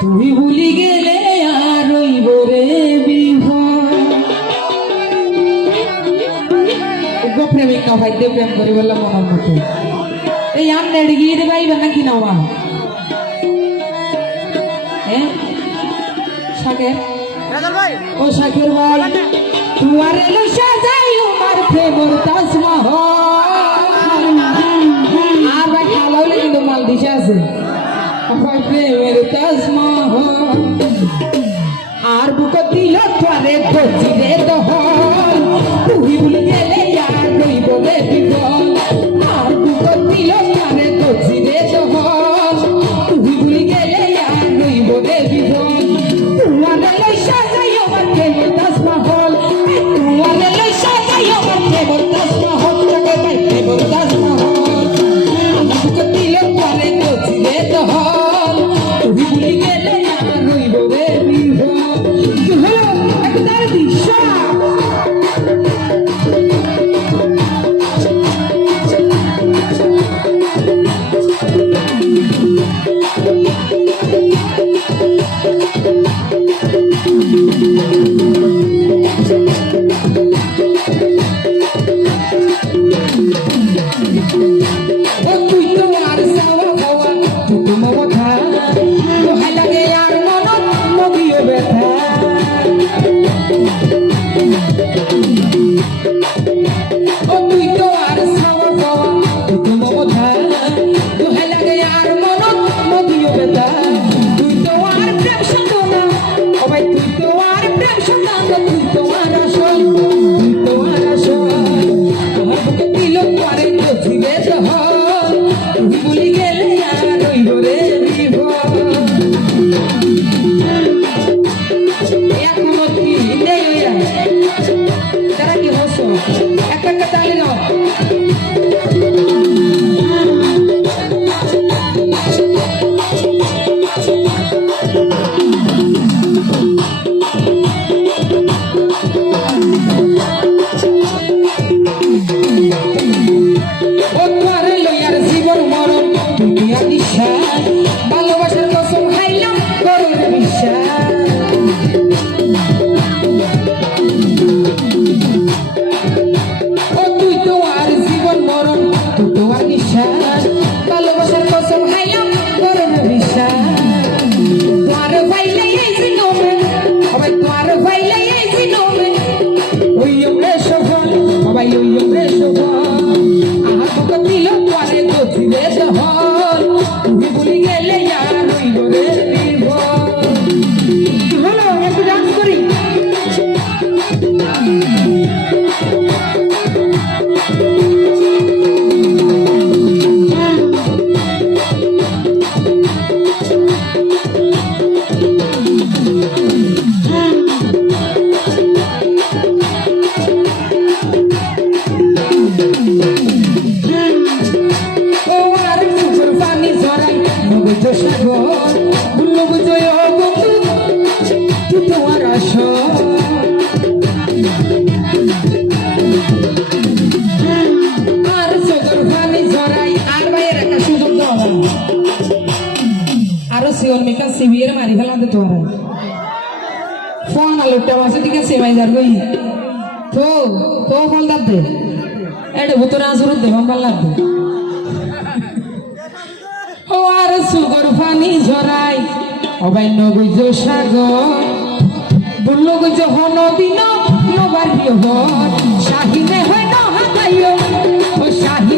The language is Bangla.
তুই ভুলি গেলে আর রইব রে প্রেমিক না ভাই দেব প্রেম করি বললাম মনের মতো এই আমনে গিয়ে রে ভাই নাকি নাওয়া হ্যাঁ শাকের ও শাকের ভাই তুয়ারে লইসা যাই আমার প্রেমর তাজমহল আর ভাই খালাউলে কিন্তু মাল দিশা আছে আমার প্রেমের তাজমহল আর বুক দিল তোরে গজিরে দহল তুই ভুলে গেলে আর রইব রে বিফল আর বুক দিল তোরে গজিরে দহল তুই ভুলে গেলে আর রইব রে বিফল তুয়ারে লইসা যাই আমার প্রেমের তাজমহল তুয়ারে লইসা যাই আমার প্রেমের তাজমহল টাকে ভাই প্রেমের তাজমহল বুক দিল তোরে গজিরে দহল তুই ভুলে গেলে আর রইব রে বিফল ভালোবাসার কসম খাইলাম করো রে বিশ্বাস ও তুই তো আর জীবন মরণ তুই তো আর নিঃশ্বাস ভালোবাসার কসম খাইলাম করো রে বিশ্বাস তোমার ভাইলে এই জিনমে সবাই তোমার ভাইলে এই জিনমে ওই আমরা সফল সবাই ওই আমরা সফল আমার বুক দিল তোরে গজিরে দহল তুই ভুলি গেলে আর রইব রে বিফল হলো একটু ডান্স করি সিবিএর মারি ফেলা দে তোরা ফোন আলুটা মাসে দিকে সেবাই যার গই তো তো ফল দাতে এডে ভুতর আসুর দে ভাল লাগবে ও আর সুগর পানি ঝরাই অবাই নগজ সাগর বুল্লো গজ হন দিন নবার বিহর শাহিনে হয় না হাতাইও ও শাহি